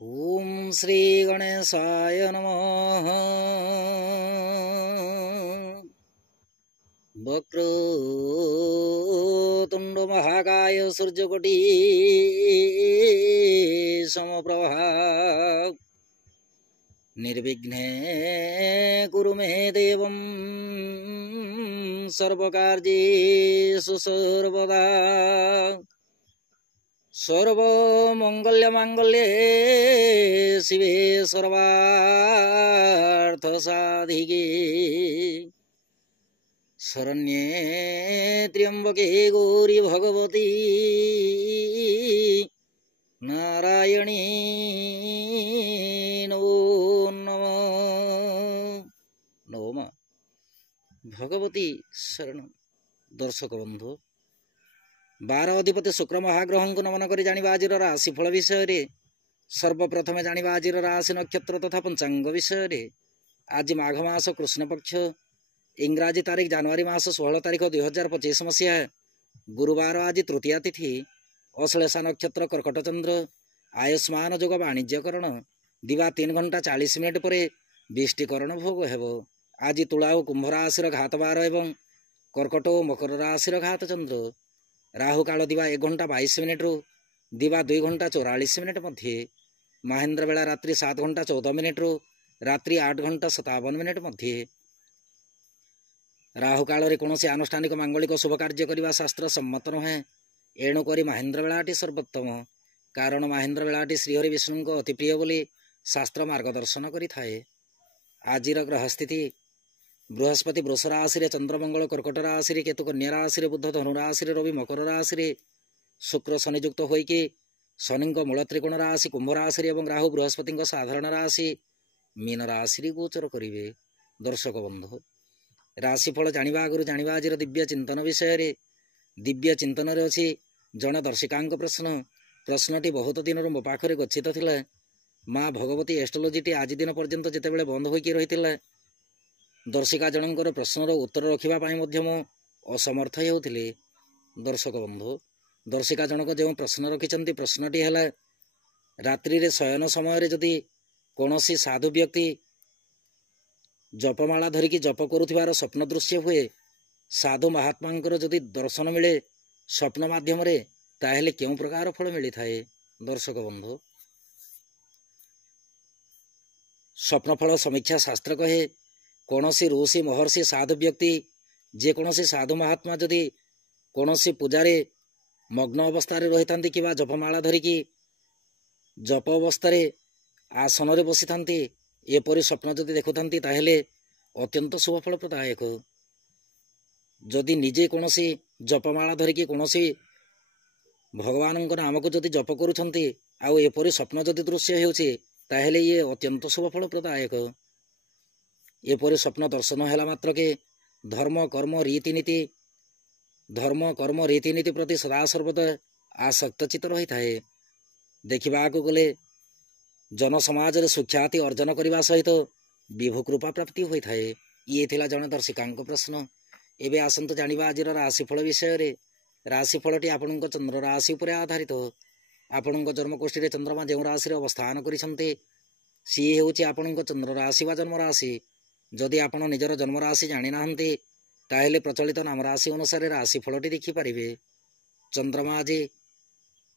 ओम श्री गणेशाय नमः। वक्रतुंड महाकाय सूर्यकोटि समप्रभा निर्विघ्ने कुरु मे देवं सर्वकार्येषु सर्वदा। सर्वमंगल्यमांगल्ये शिवे सर्वार्थसाधिके शरण्ये त्र्यंबके गौरी भगवती नारायणी नमो नमः। भगवती शरण। दर्शक बंधु, 12 अधिपति शुक्र महाग्रह को नमन कर जानिबा आज राशिफल विषय। सर्वप्रथम जानिबा आज राशि नक्षत्र तथा पंचांग विषय। आज माघ मास कृष्ण पक्ष इंग्राजी तारीख जनवरी मास 16 तारीख 2025 मसीहा गुरुवार। आज तृतीया तिथि अश्लेषा नक्षत्र कर्कट चंद्र आयुष्मान जोग वाणिज्यकरण दिवा 3 घंटा 40 मिनिट पर बिष्टिकरण भोग हेब। आज तुला और कुंभ राशि घात बार एवं कर्कट और मकर राशि घात चंद्र। राहु काल दिवा 1 घंटा 22 मिनिट रु दिवा 2 घंटा 44 मिनिट मध्य। महेंद्र बेला रात्रि 7 घंटा 14 मिनिट रु रात्रि 8 घंटा 57 मिनिट मध्य। राहु काल रे कौन से आनुष्ठानिक मांगलिक शुभ कार्य करने शास्त्र सम्मत नुहे। एणुक महेंद्र बेलाटी सर्वोत्तम, कारण महेंद्र बेलाटी श्रीहरि विष्णु को अति प्रिय बोली शास्त्र मार्गदर्शन करिथाए। आजिर ग्रह स्थिति बृहस्पति वृष राशि, चंद्रमंगल कर्कट राशि, केतु कन्या राशि, बुध धनु राशि, रवि मकर राशि, शुक्र शनियुक्त होइकि शनि मूल त्रिकोण राशि कुंभ राशि एवं राहु बृहस्पति साधारण राशि मीन राशि गोचर करिवे। दर्शक बंधु, राशिफल जानिबा आगु जानिबा आज दिव्य चिंतन विषय। दिव्य चिंतन अच्छी जड़े दर्शिका प्रश्न। प्रश्नटी बहुत दिन मो पाखरे गच्छित थिला। माँ भगवती एस्ट्रोलोजी आज दिन पर्यंत जितेबाला बंद होइकि रही दर्शिका जनकर प्रश्नर उत्तर रखापी मु असमर्थ होउथिली। दर्शक बंधु, दर्शिका जनक जो प्रश्न रखिंट प्रश्नटी है रात्रि रे शयन समय जदि कौन साधु व्यक्ति जपमाला धरिकी जप करुथिबार स्वप्न दृश्य हुए, साधु महात्मा जदि दर्शन मिले स्वप्न माध्यम ताहेले केउ प्रकार फल मिली थाए। दर्शक बंधु, स्वप्न फल समीक्षा शास्त्र कहे कौन सी ऋषि महर्षि साधु व्यक्ति जेकोसी साधु महात्मा जदि कौन सी पूजारे मग्न अवस्था रही था कि जपमाला धरिकी जप अवस्था आसन रे बसी था एपरी स्वप्न जदि देखुता ताहेले अत्यंत शुभ फल प्रदायक। जदि निजे कौन सी जपमाला धरिकी कौन सी भगवान नाम को जदि जप करुछंती आउ एपरी स्वप्न जदि दृश्य होउछि ताहेले ये अत्यंत शुभ फल प्रदायक। एपरी स्वप्न दर्शन है मात्र के धर्म कर्म रीतिनीति प्रति सदा सर्वदा आसक्त चित रही थाए। देखा गले जन समाज रे सुख्याति अर्जन करने सहित विभु कृपा प्राप्ति होता है। ये थिला जन दर्शिका प्रश्न। एवं आसतु जानिबा आज राशिफल विषय। राशिफलटी आपण चंद्र राशि पर आधारित। आपण जन्मकोष्ठी चंद्रमा जो राशि अवस्थान करिसंते सी हेउछि आपण चंद्र राशि वा जन्म राशि। जदि आपण निजर जन्म राशि जानि नाहंते ताहेले प्रचलित नाम राशि अनुसार राशिफलटी देखिपारे। चंद्रमा आज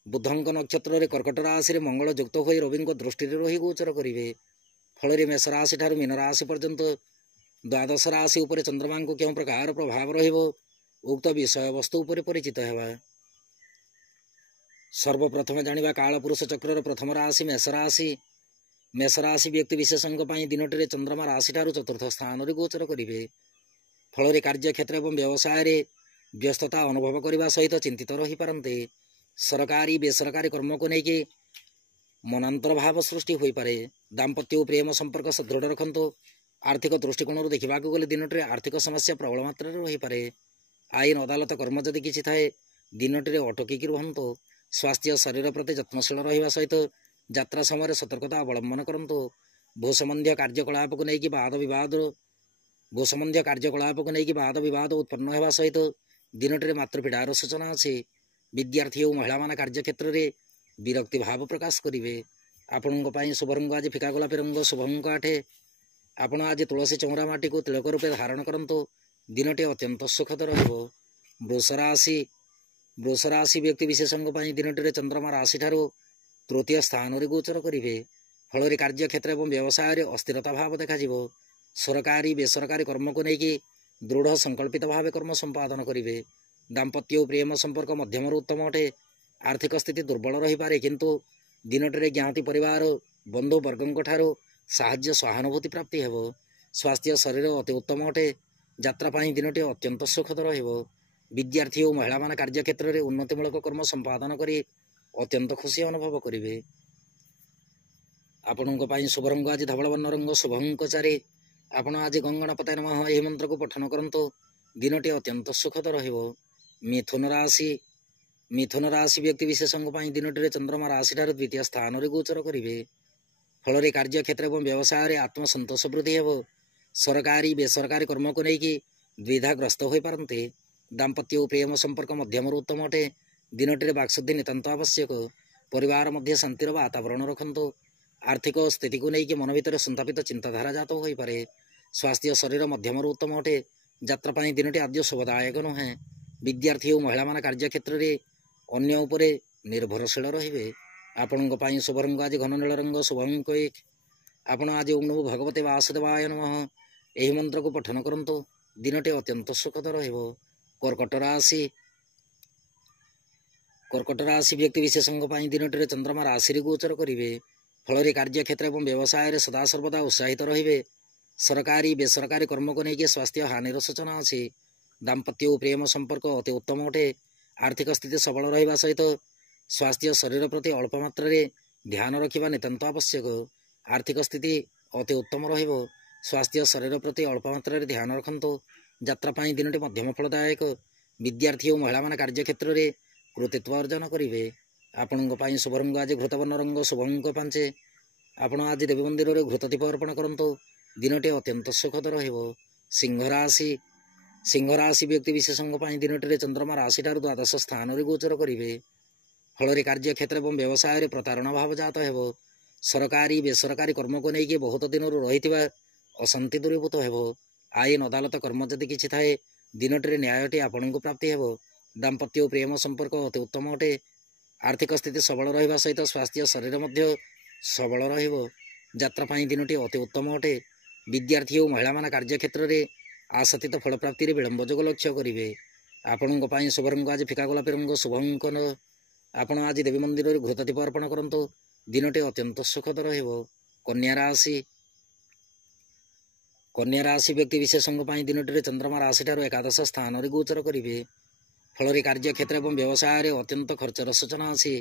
बुधंक नक्षत्र रे कर्कट राशि मंगल युक्त हो रवि दृष्टि रही गोचर करेंगे। फल मेष राशि ठार मीन राशि पर्यंत द्वादश राशि उपर चंद्रमा को क्यों प्रकार प्रभाव रहिबो उक्त विषय वस्तु उपर परिचित हेबा। सर्वप्रथम जानिबा कालपुरुष चक्र प्रथम राशि मेष राशि। मेष राशि व्यक्ति विशेषों दिनटे चंद्रमा राशि ठार चतुर्थ स्थान रे गोचर करेंगे। फल कार्य क्षेत्र एवं व्यवसाय रे व्यस्तता अनुभव करने सहित चिंतित रही पारंते। सरकारी बेसरकारी कर्म को लेकिन मनांतर भाव सृष्टि हो पारे। दाम्पत्य और प्रेम संपर्क सुदृढ़ रखु। आर्थिक दृष्टिकोण देखा गले दिनटे आर्थिक समस्या प्रबल मात्रा रही पारे। आईन अदालत कर्म जदि किछि थाए दिनटे अटकिकी रुहतु। स्वास्थ्य शरीर प्रति जत्नशील रहा सहित यात्रा समय सतर्कता अवलंबन करंतु। भूसंबंधी कार्यकलाप को लेकिन वाद विवाद उत्पन्न होगा सहित दिनटे मातृपीड़ार सूचना अच्छी। विद्यार्थी और महिला मान कार्य क्षेत्र में विरक्ति भाव प्रकाश करेंगे। ଆପଣଙ୍କ ପାଇଁ ଶୁଭ ରଙ୍ଗ ଆଜି ଫିକା ଗୋଲାପୀ ରଙ୍ଗ, ଶୁଭ ଅଙ୍କ 8। ଆପଣ ଆଜି ତୁଳସୀ ଚଉରା ମାଟିକୁ ତିଳକ ରୂପେ ଧାରଣ କରନ୍ତୁ। ଦିନଟି ଅତ୍ୟନ୍ତ ସୁଖଦ ରହିବ। ବୃଷ ରାଶି ବ୍ୟକ୍ତି ବିଶେଷଙ୍କ ପାଇଁ ଦିନଟିରେ ଚନ୍ଦ୍ରମା ରାଶିଠାରୁ ତୃତୀୟ ସ୍ଥାନରେ ଗୋଚର କରିବେ। ଫଳରେ କାର୍ଯ୍ୟକ୍ଷେତ୍ର ଏବଂ ବ୍ୟବସାୟରେ ଅସ୍ଥିରତା ଭାବ ଦେଖାଯିବ। ସରକାରୀ ବେସରକାରୀ କର୍ମକୁ ନେଇକି ଦୃଢ଼ ସଂକଳ୍ପିତ ଭାବେ କର୍ମ ସମ୍ପାଦନ କରିବେ। ଦାମ୍ପତ୍ୟ ଓ ପ୍ରେମ ସମ୍ପର୍କ ମଧ୍ୟମରୁ ଉତ୍ତମ ଅଟେ। ଆର୍ଥିକ ସ୍ଥିତି ଦୁର୍ବଳ ରହିପାରେ, କିନ୍ତୁ ଦିନଟିରେ ଜ୍ଞାତି ପରିବାର ବନ୍ଧୁବର୍ଗଙ୍କ ଠାରୁ ସାହାଯ୍ୟ ସହାନୁଭୂତି ପ୍ରାପ୍ତି ହେବ। ସ୍ୱାସ୍ଥ୍ୟ ଶରୀର ଅତି ଉତ୍ତମ ଅଟେ। ଯାତ୍ରା ପାଇଁ ଦିନଟି ଅତ୍ୟନ୍ତ ସୁଖଦ ରହିବ। ବିଦ୍ୟାର୍ଥୀ ଓ ମହିଳାମାନେ କାର୍ଯ୍ୟକ୍ଷେତ୍ରରେ ଉନ୍ନତିମୂଳକ କର୍ମ ସମ୍ପାଦନ କରି ଅତ୍ୟନ୍ତ ଖୁସି ଅନୁଭବ କରିବେ। ଆପଣଙ୍କ ପାଇଁ ଶୁଭ ରଙ୍ଗ ଆଜି ଧବଳ ବର୍ଣ୍ଣ ରଙ୍ଗ, ଶୁଭ ଅଙ୍କ 4। ଆପଣ ଆଜି ଗଙ୍ଗଣପତାୟ ନମଃ ଏହି ମନ୍ତ୍ରକୁ ପଠନ କରନ୍ତୁ। ଦିନଟି ଅତ୍ୟନ୍ତ ସୁଖଦ ରହିବ। ମିଥୁନ ରାଶି ବ୍ୟକ୍ତି ବିଶେଷଙ୍କ ପାଇଁ ଦିନଟିରେ ଚନ୍ଦ୍ରମା ରାଶିଠାରୁ ଦ୍ୱିତୀୟ ସ୍ଥାନରେ ଗୋଚର କରିବେ। ଫଳରେ କାର୍ଯ୍ୟକ୍ଷେତ୍ର ଏବଂ ବ୍ୟବସାୟରେ ଆତ୍ମସନ୍ତୋଷ ବୃଦ୍ଧି ହେବ। ସରକାରୀ ବେସରକାରୀ କର୍ମକୁ ନେଇକି ଦ୍ୱିଧାଗ୍ରସ୍ତ ହୋଇପାରନ୍ତି। ଦାମ୍ପତ୍ୟ ଓ ପ୍ରେମ ସମ୍ପର୍କ ମଧ୍ୟମରୁ ଉତ୍ତମ ଅଟେ। ଦିନଟିରେ ବାକ୍ଶୁଦ୍ଧି ନିତାନ୍ତ ଆବଶ୍ୟକ। ପରିବାର ମଧ୍ୟ ଶାନ୍ତିର ବାତାବରଣ ରଖନ୍ତୁ। ଆର୍ଥିକ ସ୍ଥିତିକୁ ନେଇକି ମନ ଭିତରେ ସନ୍ତାପିତ ଚିନ୍ତାଧାରା ଜାତ ହୋଇପାରେ। ସ୍ୱାସ୍ଥ୍ୟ ଶରୀର ମଧ୍ୟମରୁ ଉତ୍ତମ ଅଟେ। ଯାତ୍ରା ପାଇଁ ଦିନଟି ଆଦ୍ୟ ଶୁଭଦାୟକ ନୁହେଁ। ବିଦ୍ୟାର୍ଥୀ ଓ ମହିଳାମାନେ କାର୍ଯ୍ୟକ୍ଷେତ୍ରରେ ଅନ୍ୟ ଉପରେ ନିର୍ଭରଶୀଳ ରହିବେ। ଆପଣଙ୍କ ପାଇଁ ଶୁଭ ରଙ୍ଗ ଆଜି ଘନ ନୀଳ ରଙ୍ଗ, ଶୁଭ ଅଙ୍କ 1। ଆପଣ ଆଜି ଓଁ ନମୋ ଭଗବତେ ବାସୁଦେବାୟ ନମଃ ଏହି ମନ୍ତ୍ରକୁ ପଠନ କରନ୍ତୁ। ଦିନଟି ଅତ୍ୟନ୍ତ ସୁଖଦ ରହିବ। କର୍କଟ ରାଶି ବ୍ୟକ୍ତି ବିଶେଷଙ୍କ ପାଇଁ ଦିନଟିରେ ଚନ୍ଦ୍ରମା ରାଶିରେ ଗୋଚର କରିବେ। ଫଳରେ କାର୍ଯ୍ୟକ୍ଷେତ୍ର ଏବଂ ବ୍ୟବସାୟରେ ସଦାସର୍ବଦା ଉତ୍ସାହିତ ରହିବେ। ସରକାରୀ ବେସରକାରୀ କର୍ମକୁ ନେଇକି ସ୍ୱାସ୍ଥ୍ୟ ହାନିର ସୂଚନା ଅଛି। ଦାମ୍ପତ୍ୟ ଓ ପ୍ରେମ ସମ୍ପର୍କ ଅତି ଉତ୍ତମ ଅଟେ। ଆର୍ଥିକ ସ୍ଥିତି ସବଳ ରହିବା ସହିତ ସ୍ୱାସ୍ଥ୍ୟ ଶରୀର ପ୍ରତି ଅଳ୍ପ ମାତ୍ରାରେ ଧ୍ୟାନ ରଖିବା ନିତାନ୍ତ ଆବଶ୍ୟକ। ଆର୍ଥିକ ସ୍ଥିତି ଅତି ଉତ୍ତମ ରହିବ। ସ୍ୱାସ୍ଥ୍ୟ ଶରୀର ପ୍ରତି ଅଳ୍ପ ମାତ୍ରାରେ ଧ୍ୟାନ ରଖନ୍ତୁ। ଯାତ୍ରା ପାଇଁ ଦିନଟି ମଧ୍ୟମ ଫଳଦାୟକ। ବିଦ୍ୟାର୍ଥୀ ଓ ମହିଳାମାନେ କାର୍ଯ୍ୟକ୍ଷେତ୍ରରେ କୃତିତ୍ୱ ଅର୍ଜନ କରିବେ। ଆପଣଙ୍କ ପାଇଁ ଶୁଭ ରଙ୍ଗ ଆଜି ଘୃତବର୍ଣ୍ଣ ରଙ୍ଗ, ଶୁଭ ଅଙ୍କ 5। ଆପଣ ଆଜି ଦେବୀ ମନ୍ଦିରରେ ଘୃତ ଦୀପ ଅର୍ପଣ କରନ୍ତୁ। ଦିନଟି ଅତ୍ୟନ୍ତ ସୁଖଦ ରହିବ। ସିଂହ ରାଶି ବ୍ୟକ୍ତି ବିଶେଷଙ୍କ ପାଇଁ ଦିନଟିରେ ଚନ୍ଦ୍ରମା ରାଶିଠାରୁ ଦ୍ୱାଦଶ ସ୍ଥାନରେ ଗୋଚର କରିବେ। ଫଳରେ କାର୍ଯ୍ୟକ୍ଷେତ୍ର ଏବଂ ବ୍ୟବସାୟରେ ପ୍ରତାରଣା ଭାବ ଜାତ ହେବ। ସରକାରୀ ବେସରକାରୀ କର୍ମକୁ ନେଇକି ବହୁତ ଦିନରୁ ରହିଥିବା ଅଶାନ୍ତି ଦୂରୀଭୂତ ହେବ। ଆଇନ ଅଦାଲତ କର୍ମ ଯଦି କିଛି ଥାଏ, ଦିନଟିରେ ନ୍ୟାୟଟି ଆପଣଙ୍କୁ ପ୍ରାପ୍ତି ହେବ। ଦାମ୍ପତ୍ୟ ଓ ପ୍ରେମ ସମ୍ପର୍କ ଅତି ଉତ୍ତମ ଅଟେ। ଆର୍ଥିକ ସ୍ଥିତି ସବଳ ରହିବା ସହିତ ସ୍ୱାସ୍ଥ୍ୟ ଶରୀର ମଧ୍ୟ ସବଳ ରହିବ। ଯାତ୍ରା ପାଇଁ ଦିନଟି ଅତି ଉତ୍ତମ ଅଟେ। ବିଦ୍ୟାର୍ଥୀ ଓ ମହିଳାମାନେ କାର୍ଯ୍ୟକ୍ଷେତ୍ରରେ ଆଶାତୀତ ଫଳପ୍ରାପ୍ତିରେ ବିଳମ୍ବ ଯୋଗ ଲକ୍ଷ୍ୟ କରିବେ। ଆପଣଙ୍କ ପାଇଁ ଶୁଭ ରଙ୍ଗ ଆଜି ଫିକା ଗୋଲାପୀ ରଙ୍ଗ, ଶୁଭ ଅଙ୍କ 9। ଆପଣ ଆଜି ଦେବୀ ମନ୍ଦିରରେ ଘୃତ ଦୀପ ଅର୍ପଣ କରନ୍ତୁ। ଦିନଟି ଅତ୍ୟନ୍ତ ସୁଖଦ ରହିବ। କନ୍ୟା ରାଶି ବ୍ୟକ୍ତି ବିଶେଷଙ୍କ ପାଇଁ ଦିନଟିରେ ଚନ୍ଦ୍ରମା ରାଶିଠାରୁ ଏକାଦଶ ସ୍ଥାନରେ ଗୋଚର କରିବେ। ଫଳରେ କାର୍ଯ୍ୟକ୍ଷେତ୍ର ଏବଂ ବ୍ୟବସାୟରେ ଅତ୍ୟନ୍ତ ଖର୍ଚ୍ଚର ସୂଚନା ଅଛି।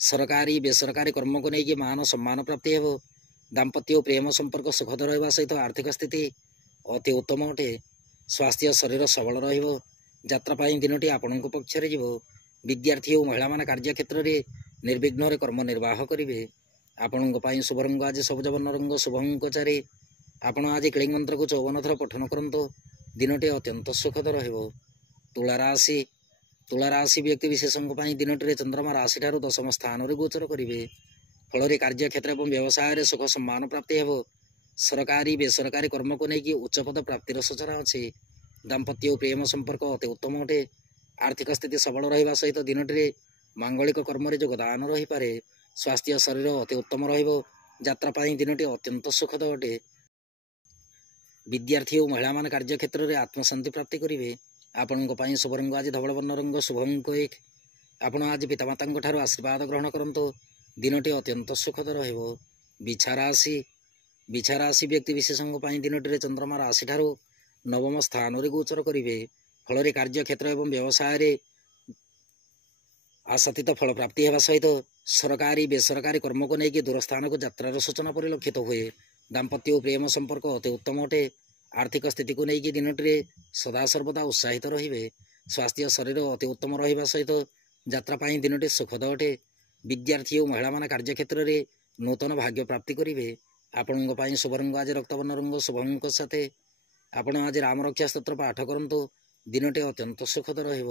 ସରକାରୀ ବେସରକାରୀ କର୍ମକୁ ନେଇକି ମାନ ସମ୍ମାନ ପ୍ରାପ୍ତି ହେବ। ଦାମ୍ପତ୍ୟ ଓ ପ୍ରେମ ସମ୍ପର୍କ ସୁଖଦ ରହିବା ସହିତ ଆର୍ଥିକ ସ୍ଥିତି ଅତି ଉତ୍ତମ ଅଟେ। ସ୍ୱାସ୍ଥ୍ୟ ଶରୀର ସବଳ ରହିବ। ଯାତ୍ରା ପାଇଁ ଦିନଟି ଆପଣଙ୍କ ପକ୍ଷରେ ଯିବ। ବିଦ୍ୟାର୍ଥୀ ଓ ମହିଳାମାନେ କାର୍ଯ୍ୟକ୍ଷେତ୍ରରେ ନିର୍ବିଘ୍ନରେ କର୍ମ ନିର୍ବାହ କରିବେ। ଆପଣଙ୍କ ପାଇଁ ଶୁଭ ରଙ୍ଗ ଆଜି ସବୁଜ ବର୍ଣ୍ଣ ରଙ୍ଗ, ଶୁଭ ଅଙ୍କ 4। ଆପଣ ଆଜି କ୍ଳିଂ ମନ୍ତ୍ରକୁ 54 ଥର ପଠନ କରନ୍ତୁ। ଦିନଟି ଅତ୍ୟନ୍ତ ସୁଖଦ ରହିବ। ତୁଳା ରାଶି ବ୍ୟକ୍ତି ବିଶେଷଙ୍କ ପାଇଁ ଦିନଟିରେ ଚନ୍ଦ୍ରମା ରାଶିଠାରୁ ଦଶମ ସ୍ଥାନରେ ଗୋଚର କରିବେ। ଫଳରେ କାର୍ଯ୍ୟକ୍ଷେତ୍ର ଏବଂ ବ୍ୟବସାୟରେ ସୁଖ ସମ୍ମାନ ପ୍ରାପ୍ତି ହେବ। ସରକାରୀ ବେସରକାରୀ କର୍ମକୁ ନେଇକି ଉଚ୍ଚପଦ ପ୍ରାପ୍ତିର ସୂଚନା ଅଛି। ଦାମ୍ପତ୍ୟ ଓ ପ୍ରେମ ସମ୍ପର୍କ ଅତି ଉତ୍ତମ ଅଟେ। ଆର୍ଥିକ ସ୍ଥିତି ସବଳ ରହିବା ସହିତ ଦିନଟିରେ ମାଙ୍ଗଳିକ କର୍ମରେ ଯୋଗଦାନ ରହିପାରେ। ସ୍ୱାସ୍ଥ୍ୟ ଶରୀର ଅତି ଉତ୍ତମ ରହିବ। ଯାତ୍ରା ପାଇଁ ଦିନଟି ଅତ୍ୟନ୍ତ ସୁଖଦ ଅଟେ। ବିଦ୍ୟାର୍ଥୀ ଓ ମହିଳାମାନେ କାର୍ଯ୍ୟକ୍ଷେତ୍ରରେ ଆତ୍ମଶାନ୍ତି ପ୍ରାପ୍ତି କରିବେ। ଆପଣଙ୍କ ପାଇଁ ଶୁଭ ରଙ୍ଗ ଆଜି ଧବଳ ବର୍ଣ୍ଣ ରଙ୍ଗ, ଶୁଭ ଅଙ୍କ 1। ଆପଣ ଆଜି ପିତାମାତାଙ୍କ ଠାରୁ ଆଶୀର୍ବାଦ ଗ୍ରହଣ କରନ୍ତୁ। ଦିନଟି ଅତ୍ୟନ୍ତ ସୁଖଦ ରହିବ। ବିଛା ରାଶି ବ୍ୟକ୍ତି ବିଶେଷଙ୍କ ପାଇଁ ଦିନଟିରେ ଚନ୍ଦ୍ରମା ରାଶିଠାରୁ ନବମ ସ୍ଥାନରେ ଗୋଚର କରିବେ। ଫଳରେ କାର୍ଯ୍ୟକ୍ଷେତ୍ର ଏବଂ ବ୍ୟବସାୟରେ ଆଶାତୀତ ଫଳ ପ୍ରାପ୍ତି ହେବା ସହିତ ସରକାରୀ ବେସରକାରୀ କର୍ମକୁ ନେଇକି ଦୂରସ୍ଥାନକୁ ଯାତ୍ରାର ସୂଚନା ପରିଲକ୍ଷିତ ହୁଏ। ଦାମ୍ପତ୍ୟ ଓ ପ୍ରେମ ସମ୍ପର୍କ ଅତି ଉତ୍ତମ ଅଟେ। ଆର୍ଥିକ ସ୍ଥିତିକୁ ନେଇକି ଦିନଟିରେ ସଦାସର୍ବଦା ଉତ୍ସାହିତ ରହିବେ। ସ୍ୱାସ୍ଥ୍ୟ ଶରୀର ଅତି ଉତ୍ତମ ରହିବା ସହିତ ଯାତ୍ରା ପାଇଁ ଦିନଟି ସୁଖଦ ଅଟେ। ବିଦ୍ୟାର୍ଥୀ ଓ ମହିଳାମାନେ କାର୍ଯ୍ୟକ୍ଷେତ୍ରରେ ନୂତନ ଭାଗ୍ୟ ପ୍ରାପ୍ତି କରିବେ। ଆପଣଙ୍କ ପାଇଁ ଶୁଭ ରଙ୍ଗ ଆଜି ରକ୍ତବର୍ଣ୍ଣ ରଙ୍ଗ, ଶୁଭ ଅଙ୍କ 7। ଆପଣ ଆଜି ରାମରକ୍ଷା ସ୍ତୋତ୍ର ପାଠ କରନ୍ତୁ। ଦିନଟି ଅତ୍ୟନ୍ତ ସୁଖଦ ରହିବ।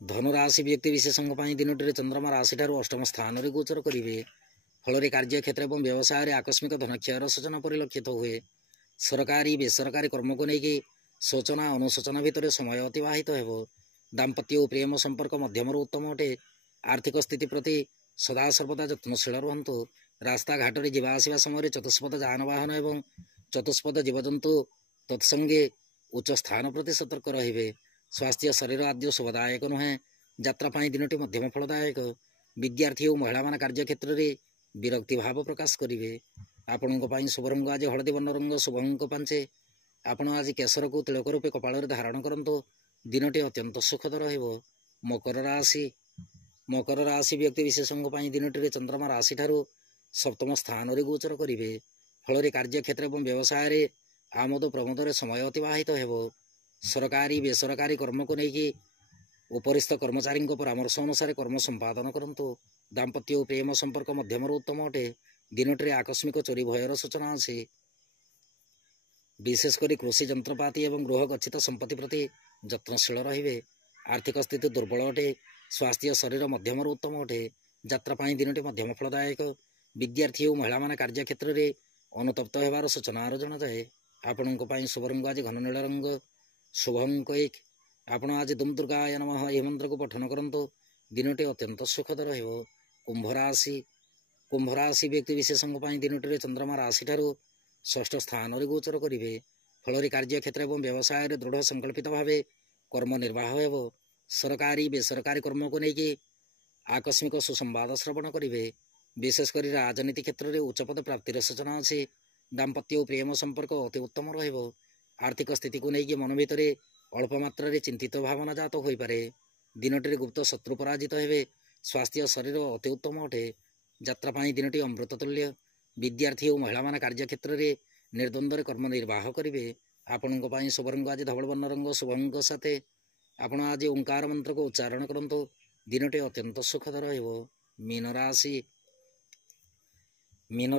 ଧନୁରାଶି ବ୍ୟକ୍ତି ବିଶେଷଙ୍କ ପାଇଁ ଦିନଟିରେ ଚନ୍ଦ୍ରମା ରାଶିଠାରୁ ଅଷ୍ଟମ ସ୍ଥାନରେ ଗୋଚର କରିବେ। ଫଳରେ କାର୍ଯ୍ୟକ୍ଷେତ୍ର ଏବଂ ବ୍ୟବସାୟରେ ଆକସ୍ମିକ ଧନକ୍ଷୟର ସୂଚନା ପରିଲକ୍ଷିତ ହୁଏ। ସରକାରୀ ବେସରକାରୀ କର୍ମକୁ ନେଇକି ସୂଚନା ଅନୁଶୋଚନା ଭିତରେ ସମୟ ଅତିବାହିତ ହେବ। ଦାମ୍ପତ୍ୟ ଓ ପ୍ରେମ ସମ୍ପର୍କ ମଧ୍ୟମରୁ ଉତ୍ତମ ଅଟେ। ଆର୍ଥିକ ସ୍ଥିତି ପ୍ରତି ସଦାସର୍ବଦା ଯତ୍ନଶୀଳ ରୁହନ୍ତୁ। ରାସ୍ତାଘାଟରେ ଯିବା ଆସିବା ସମୟରେ ଚତୁଷ୍ପଦ ଯାନବାହନ ଏବଂ ଚତୁଷ୍ପଦ ଜୀବଜନ୍ତୁ ତତ୍ସଙ୍ଗେ ଉଚ୍ଚ ସ୍ଥାନ ପ୍ରତି ସତର୍କ ରହିବେ। ସ୍ୱାସ୍ଥ୍ୟ ଶରୀର ଆଦ୍ୟ ଶୁଭଦାୟକ ନୁହେଁ। ଯାତ୍ରା ପାଇଁ ଦିନଟି ମଧ୍ୟମ ଫଳଦାୟକ। ବିଦ୍ୟାର୍ଥୀ ଓ ମହିଳାମାନେ କାର୍ଯ୍ୟକ୍ଷେତ୍ରରେ ବିରକ୍ତି ଭାବ ପ୍ରକାଶ କରିବେ। ଆପଣଙ୍କ ପାଇଁ ଶୁଭ ରଙ୍ଗ ଆଜି ହଳଦୀ ବର୍ଣ୍ଣ ରଙ୍ଗ, ଶୁଭ ଅଙ୍କ 5। ଆପଣ ଆଜି କେଶରକୁ ତିଳକ ରୂପେ କପାଳରେ ଧାରଣ କରନ୍ତୁ। ଦିନଟି ଅତ୍ୟନ୍ତ ସୁଖଦ ରହିବ। ମକର ରାଶି ବ୍ୟକ୍ତି ବିଶେଷଙ୍କ ପାଇଁ ଦିନଟିରେ ଚନ୍ଦ୍ରମା ରାଶିଠାରୁ ସପ୍ତମ ସ୍ଥାନରେ ଗୋଚର କରିବେ। ଫଳରେ କାର୍ଯ୍ୟକ୍ଷେତ୍ର ଏବଂ ବ୍ୟବସାୟରେ ଆମୋଦ ପ୍ରମୋଦରେ ସମୟ ଅତିବାହିତ ହେବ। ସରକାରୀ ବେସରକାରୀ କର୍ମକୁ ନେଇକି ଉପରିସ୍ଥ କର୍ମଚାରୀଙ୍କ ପରାମର୍ଶ ଅନୁସାରେ କର୍ମ ସମ୍ପାଦନ କରନ୍ତୁ। ଦାମ୍ପତ୍ୟ ଓ ପ୍ରେମ ସମ୍ପର୍କ ମଧ୍ୟମରୁ ଉତ୍ତମ ଅଟେ। ଦିନଟିରେ ଆକସ୍ମିକ ଚୋରି ଭୟର ସୂଚନା ଅଛି। ବିଶେଷ କରି କୃଷି ଯନ୍ତ୍ରପାତି ଏବଂ ଗୃହ ଗଚ୍ଛିତ ସମ୍ପତ୍ତି ପ୍ରତି ଯତ୍ନଶୀଳ ରହିବେ। ଆର୍ଥିକ ସ୍ଥିତି ଦୁର୍ବଳ ଅଟେ। ସ୍ୱାସ୍ଥ୍ୟ ଶରୀର ମଧ୍ୟମରୁ ଉତ୍ତମ ଅଟେ। ଯାତ୍ରା ପାଇଁ ଦିନଟି ମଧ୍ୟମ ଫଳଦାୟକ। ବିଦ୍ୟାର୍ଥୀ ଓ ମହିଳାମାନେ କାର୍ଯ୍ୟକ୍ଷେତ୍ରରେ ଅନୁତପ୍ତ ହେବାର ସୂଚନାର ଜଣାଯାଏ। ଆପଣଙ୍କ ପାଇଁ ଶୁଭ ରଙ୍ଗ ଆଜି ଘନ ନୀଳ ରଙ୍ଗ, ଶୁଭ ଅଙ୍କ 1। ଆପଣ ଆଜି ଦୁମ୍ ଦୁର୍ଗାୟ ନମଃ ଏହି ମନ୍ତ୍ରକୁ ପଠନ କରନ୍ତୁ। ଦିନଟି ଅତ୍ୟନ୍ତ ସୁଖଦ ରହିବ। କୁମ୍ଭ ରାଶି ବ୍ୟକ୍ତି ବିଶେଷଙ୍କ ପାଇଁ ଦିନଟିରେ ଚନ୍ଦ୍ରମା ରାଶିଠାରୁ ଷଷ୍ଠ ସ୍ଥାନରେ ଗୋଚର କରିବେ। ଫଳରେ କାର୍ଯ୍ୟକ୍ଷେତ୍ର ଏବଂ ବ୍ୟବସାୟରେ ଦୃଢ଼ ସଂକଳ୍ପିତ ଭାବେ କର୍ମ ନିର୍ବାହ ହେବ। ସରକାରୀ ବେସରକାରୀ କର୍ମକୁ ନେଇକି ଆକସ୍ମିକ ସୁସମ୍ବାଦ ଶ୍ରବଣ କରିବେ। ବିଶେଷ କରି ରାଜନୀତି କ୍ଷେତ୍ରରେ ଉଚ୍ଚପଦ ପ୍ରାପ୍ତିର ସୂଚନା ଅଛି। ଦାମ୍ପତ୍ୟ ଓ ପ୍ରେମ ସମ୍ପର୍କ ଅତି ଉତ୍ତମ ରହିବ। ଆର୍ଥିକ ସ୍ଥିତିକୁ ନେଇକି ମନ ଭିତରେ ଅଳ୍ପ ମାତ୍ରାରେ ଚିନ୍ତିତ ଭାବନା ଜାତ ହୋଇପାରେ। ଦିନଟିରେ ଗୁପ୍ତ ଶତ୍ରୁ ପରାଜିତ ହେବେ। ସ୍ୱାସ୍ଥ୍ୟ ଶରୀର ଅତି ଉତ୍ତମ ଅଟେ। ଯାତ୍ରା ପାଇଁ ଦିନଟି ଅମୃତ ତୁଲ୍ୟ। ବିଦ୍ୟାର୍ଥୀ ଓ ମହିଳାମାନେ କାର୍ଯ୍ୟକ୍ଷେତ୍ରରେ ନିର୍ଦ୍ୱନ୍ଦ୍ୱରେ କର୍ମ ନିର୍ବାହ କରିବେ। ଆପଣଙ୍କ ପାଇଁ ଶୁଭ ରଙ୍ଗ ଆଜି ଧବଳ ବର୍ଣ୍ଣ ରଙ୍ଗ, ଶୁଭ ଅଙ୍କ 7। ଆପଣ ଆଜି ଓଙ୍କାର ମନ୍ତ୍ରକୁ ଉଚ୍ଚାରଣ କରନ୍ତୁ। ଦିନଟି ଅତ୍ୟନ୍ତ ସୁଖଦ ରହିବ। ମୀନ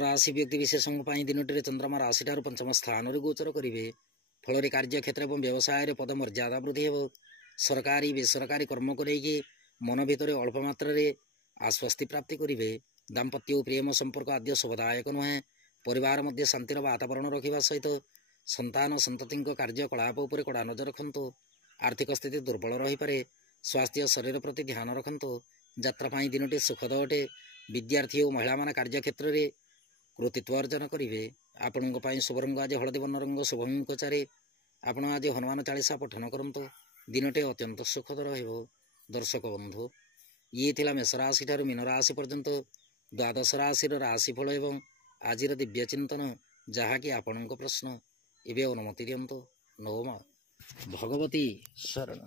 ରାଶି ବ୍ୟକ୍ତି ବିଶେଷଙ୍କ ପାଇଁ ଦିନଟିରେ ଚନ୍ଦ୍ରମା ରାଶିଠାରୁ ପଞ୍ଚମ ସ୍ଥାନରେ ଗୋଚର କରିବେ। ଫଳରେ କାର୍ଯ୍ୟକ୍ଷେତ୍ର ଏବଂ ବ୍ୟବସାୟରେ ପଦ ମର୍ଯ୍ୟାଦା ବୃଦ୍ଧି ହେବ। ସରକାରୀ ବେସରକାରୀ କର୍ମକୁ ନେଇକି ମନ ଭିତରେ ଅଳ୍ପ ମାତ୍ରାରେ ଆଶ୍ୱସ୍ତି ପ୍ରାପ୍ତି କରିବେ। ଦାମ୍ପତ୍ୟ ଓ ପ୍ରେମ ସମ୍ପର୍କ ଆଦ୍ୟ ଶୁଭଦାୟକ ନୁହେଁ। ପରିବାର ମଧ୍ୟ ଶାନ୍ତିର ବାତାବରଣ ରଖିବା ସହିତ ସନ୍ତାନ ସନ୍ତତିଙ୍କ କାର୍ଯ୍ୟକଳାପ ଉପରେ କଡ଼ା ନଜର ରଖନ୍ତୁ। ଆର୍ଥିକ ସ୍ଥିତି ଦୁର୍ବଳ ରହିପାରେ। ସ୍ୱାସ୍ଥ୍ୟ ଶରୀର ପ୍ରତି ଧ୍ୟାନ ରଖନ୍ତୁ। ଯାତ୍ରା ପାଇଁ ଦିନଟି ସୁଖଦ ଅଟେ। ବିଦ୍ୟାର୍ଥୀ ଓ ମହିଳାମାନେ କାର୍ଯ୍ୟକ୍ଷେତ୍ରରେ କୃତିତ୍ୱ ଅର୍ଜନ କରିବେ। ଆପଣଙ୍କ ପାଇଁ ଶୁଭ ରଙ୍ଗ ଆଜି ହଳଦୀ ବର୍ଣ୍ଣ ରଙ୍ଗ, ଶୁଭ ଅଙ୍କ 4। ଆପଣ ଆଜି ହନୁମାନ ଚାଳିଶା ପଠନ କରନ୍ତୁ। ଦିନଟି ଅତ୍ୟନ୍ତ ସୁଖଦ ରହିବ। ଦର୍ଶକ ବନ୍ଧୁ, ଇଏ ଥିଲା ମେଷ ରାଶିଠାରୁ ମୀନ ରାଶି ପର୍ଯ୍ୟନ୍ତ 12 ରାଶିର ରାଶିଫଳ ଏବଂ ଆଜିର ଦିବ୍ୟ ଚିନ୍ତନ, ଯାହାକି ଆପଣଙ୍କ ପ୍ରଶ୍ନ। ଏବେ ଅନୁମତି ଦିଅନ୍ତୁ। ନମଃ ଭଗବତୀ ଶରଣ।